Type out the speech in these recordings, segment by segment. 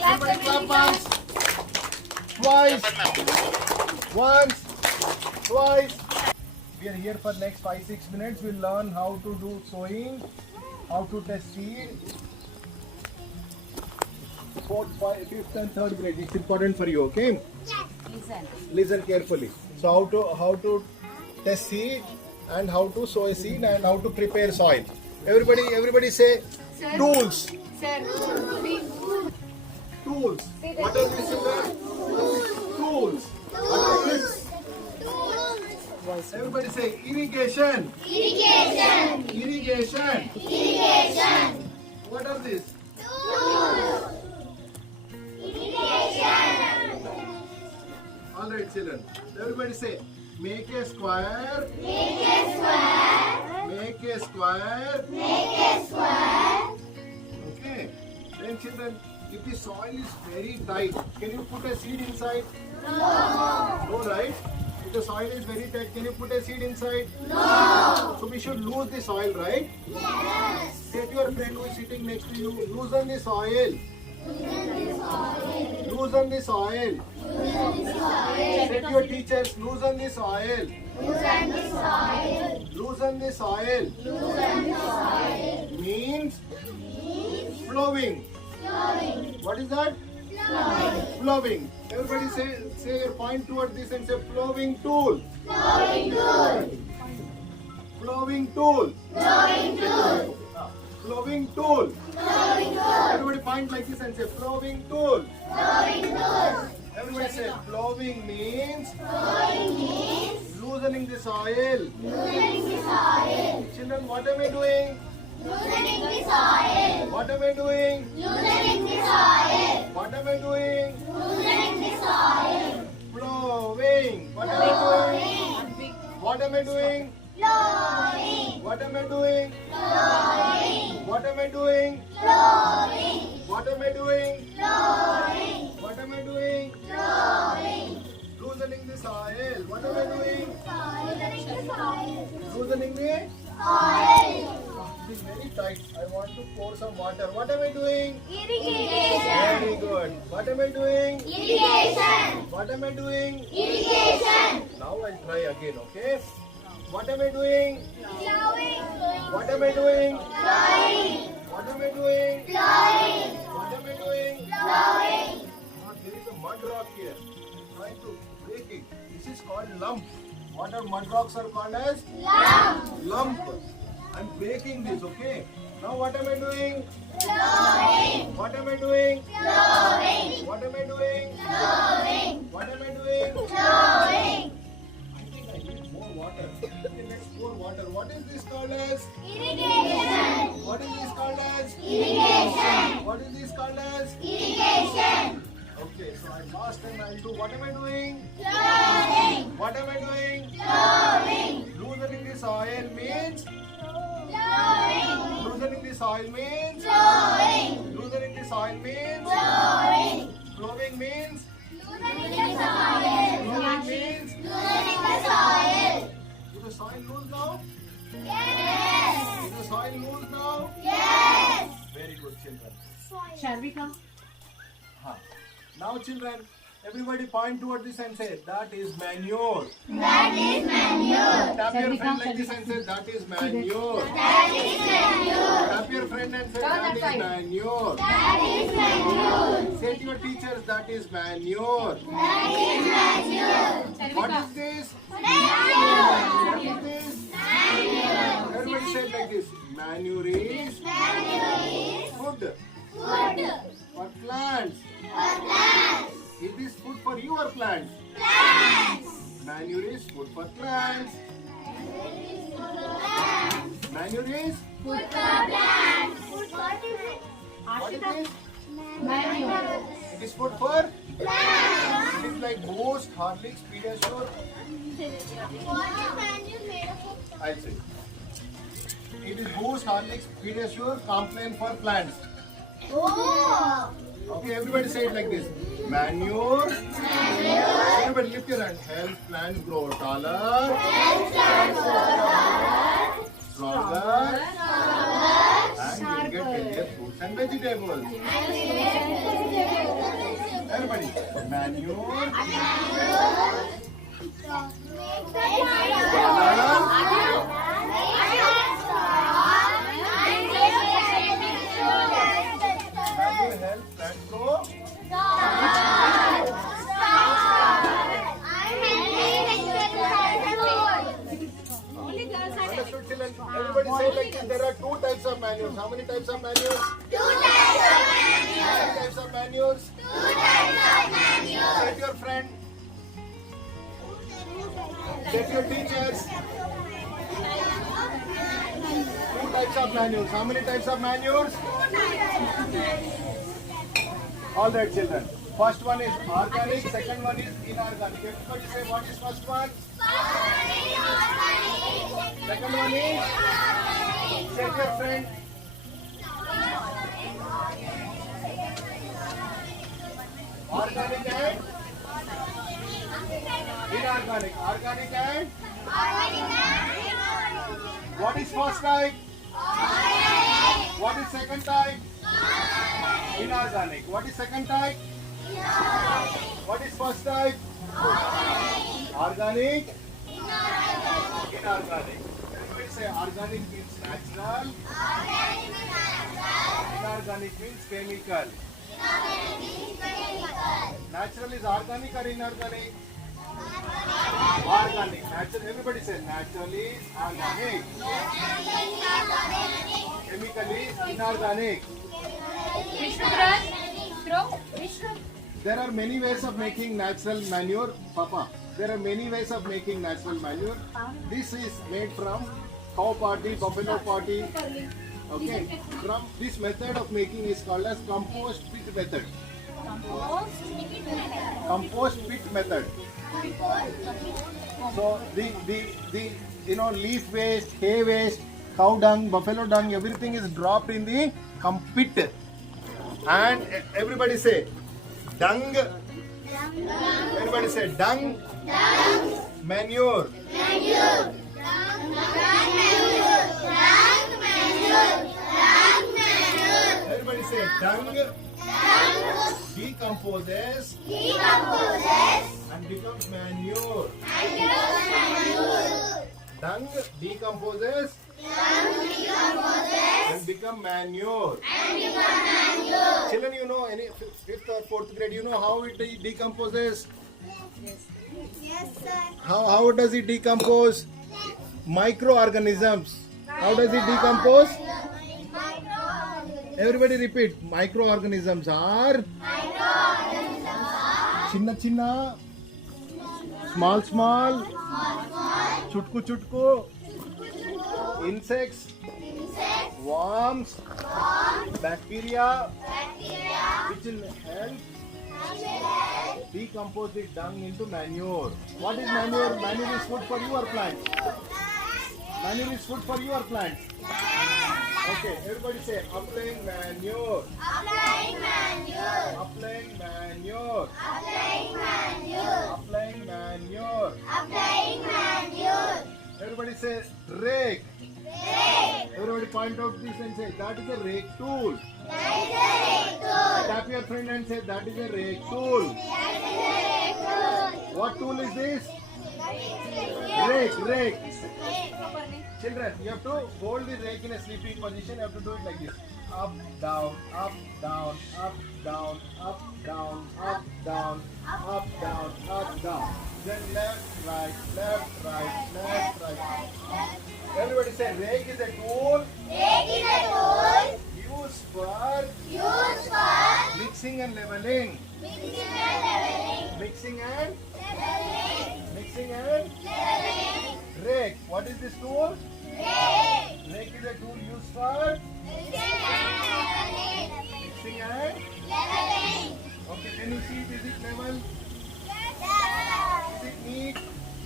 Everybody clap once. Twice. Once. Twice. We are here for next 5-6 minutes. We'll learn how to do sowing, how to test seed. 4th, 5th and 3rd grade. It's important for you, okay? Listen carefully. So how to test seed and how to sow a seed and how to prepare soil. Everybody say tools. Tools. What are these children? Tools. What are this? Everybody say irrigation. Irrigation. What are these? All right, children. Everybody say make a square. Make a square. Okay. Then children, if the soil is very tight, can you put a seed inside? No, right? If the soil is very tight, can you put a seed inside? No. So we should lose the soil, right? Yes. Say to your friend who is sitting next to you, loosen the soil. Loosen the soil. Say to your teachers, loosen the soil. Loosen the soil. Means flowing. What is that? Flowing. Everybody say your point towards this and say flowing tool. Flowing tool. Flowing tool. Everybody point like this and say flowing tool. Everybody say flowing means loosening the soil. Children, what am I doing? Loosening the soil. What am I doing? Loosening the soil. What am I doing? Loosening the soil. Flowing. What am I doing? What am I doing? Flowing. What am I doing? Flowing. What am I doing? Flowing. What am I doing? Flowing. What am I doing? Flowing. Loosening the soil. What am I doing? Loosening the soil. Loosening the Soil. It is very tight. I want to pour some water. What am I doing? Irrigation. Very good. What am I doing? Irrigation. What am I doing? Irrigation. Now I'll try again, okay? What am I doing? Flowing. What am I doing? Flowing. What am I doing? Flowing. What am I doing? Flowing. There is a mud rock here. Trying to break it. This is called lump. What are mud rocks are called as? Lump. I'm breaking this, okay? Now what am I doing? Flowing. What am I doing? Flowing. What am I doing? Flowing. What am I doing? Flowing. I think I need more water. Okay, let's pour water. What is this called as? Irrigation. What is this called as? Irrigation. What is this called as? Irrigation. Okay, so I lost and I'll do. What am I doing? Flowing. What am I doing? Flowing. Loosening the soil means? Flowing. Loosening the soil means? Flowing. Loosening the soil means? Flowing. Flowing means? Loosening the soil. Flowing means? Loosening the soil. Is the soil loose now? Yes. Is the soil loose now? Yes. Very good, children. Shall we come? Huh. Now, children, everybody point toward this and say, that is manure. That is manure. Tap Shall your we friend come? like this and say, that is manure. That is manure. Tap your friend and say, that is manure. That is manure. Say to your teachers, that is manure. That is manure. What is this? Manure. What is this? Manure. Everybody say it like this. Manure is Manure is food food for plants. for plants. Is this food for you or plants? Plants. Manure is food for plants. Manure is Food for plants. Food for what is this? Manure. It is food for plants. it is like Boost, Horlicks, Pediasure. What is manure made of? I'll say. It is Boost, Horlicks, Pediasure, Complan for plants. Oh. Okay, everybody say it like this. Manure. Everybody lift your hand. Help plants grow taller, stronger, and and you get healthier fruits and vegetables. Everybody, manure, manure helps plants grow. Understood, children? Everybody say like this. There are two types of manures. How many types of manures? How many types of manures? Get your friend. Get your teachers. Two types of manures. How many types of manures? All right, children. First one is organic. Second one is inorganic. Everybody say what is first one? Second one is? Check your friend. Organic and inorganic. Organic and? What is first type? What is second type? Inorganic. What is second type? What is first type? Organic? Inorganic. Everybody say organic means natural. Inorganic means chemical. Natural is organic or inorganic? Organic. Natural. Everybody say natural is organic. Chemical is inorganic. There are many ways of making natural manure, Papa. There are many ways of making natural manure. This is made from cow party, buffalo party. Okay. From this method of making is called as compost pit method. Compost pit method. So the leaf waste, hay waste, cow dung, buffalo dung, everything is dropped in the pit. And everybody say dung. Everybody say dung. Manure. Everybody say dung decomposes and becomes manure. Dung decomposes and become manure. Children, you know, any fifth or fourth grade, you know how it decomposes? Yes, sir. How does it decompose? Microorganisms. How does it decompose? Everybody repeat. Microorganisms are chinna chinna, small small, chutku chutku, insects, worms, bacteria, which will help decompose the dung into manure. What is manure? Manure is food for your plants. Manure is food for your plants. Okay, everybody say applying manure. Applying manure. Applying manure. Applying manure. Applying manure. Applying manure. Everybody say rake. Rake. Everybody point out this and say that is a rake tool. That is a rake tool. Tap your friend and say that is a rake tool. That is a rake tool. What tool is this? Rake. Rake. Children, you have to hold the rake in a sleeping position. You have to do it like this. Up, down, up, down, up, down, up, down, up, down, up, down, up, down. Then left, right, left, right, left, right. Everybody say rake is a tool. Rake is a tool. Used for mixing and leveling. Mixing and leveling. Mixing and leveling. Mixing and leveling. Rake. What is this tool? Rake. Rake is a tool used for mixing and leveling. Mixing and leveling. Okay, can you see it? Is it level? Yes. Is it neat?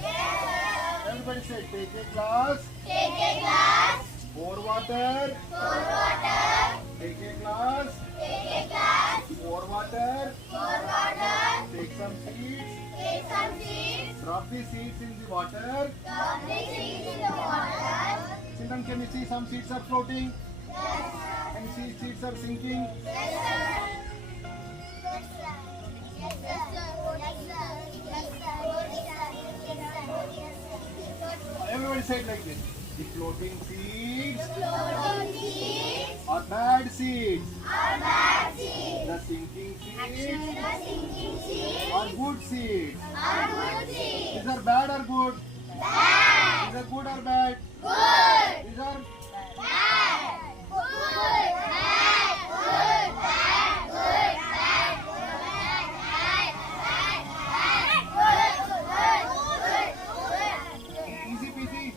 Yes. Everybody say take a glass. Take a glass. Pour water. Pour water. Take a glass. Take a glass. Pour water. Pour water. Take some seeds. Take some seeds. Drop the seeds in the water. Drop the seeds in the water. Children, can you see some seeds are floating? Yes. Can you see seeds are sinking? Everybody say it like this. The floating seeds are bad seeds. The sinking seeds are good seeds. These are bad or good? These are good or bad? These are easy peasy.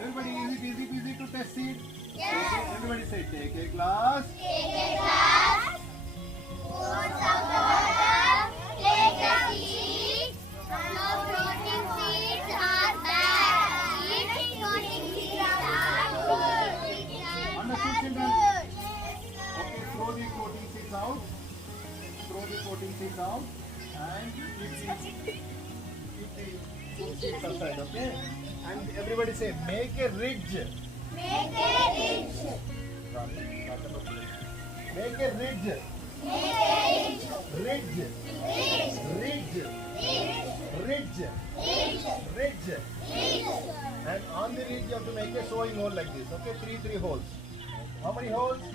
Everybody easy peasy to test seed. Everybody say take a glass. Understood, children? Okay, throw the coating seeds out. Throw the coating seeds out and keep the seeds aside, okay? And everybody say, make a ridge. Make a ridge. Ridge. And on the ridge you have to make a sewing hole like this, okay? Three holes. How many holes? 3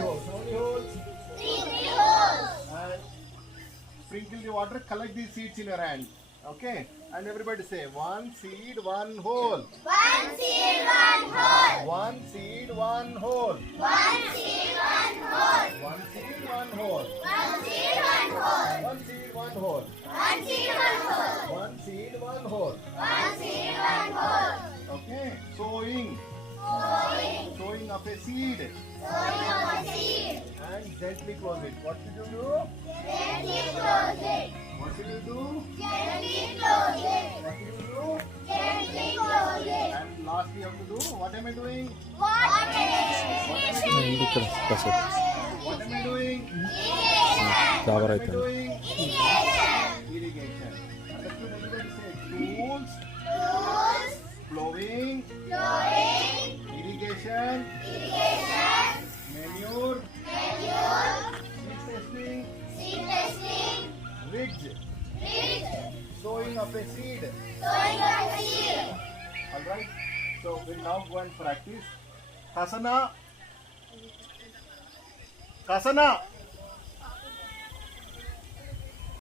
holes. How many holes? 3 holes. And sprinkle the water, collect these seeds in your hand. Okay? And everybody say, one seed, one hole. One seed, one hole. One seed, one hole. One seed, one hole. One seed, one hole. One seed, one hole. One seed, one hole. One seed, one hole. One seed, one hole. One seed, one hole. Okay? Sowing. Sowing of a seed. Sowing of a seed. And gently close it. What should you do? Gently close it. What should you do? Gently close it. What should you do? Gently close it. And lastly you have to do, what am I doing? Water ఇక్కడ కాసేపు What am I doing? Flower What am I అవుతుంది doing? Irrigation. Understood? Everybody say tools, plowing, irrigation, manure, seed testing, ridge, sowing of a seed. Alright? So we'll now go and practice. Kasana.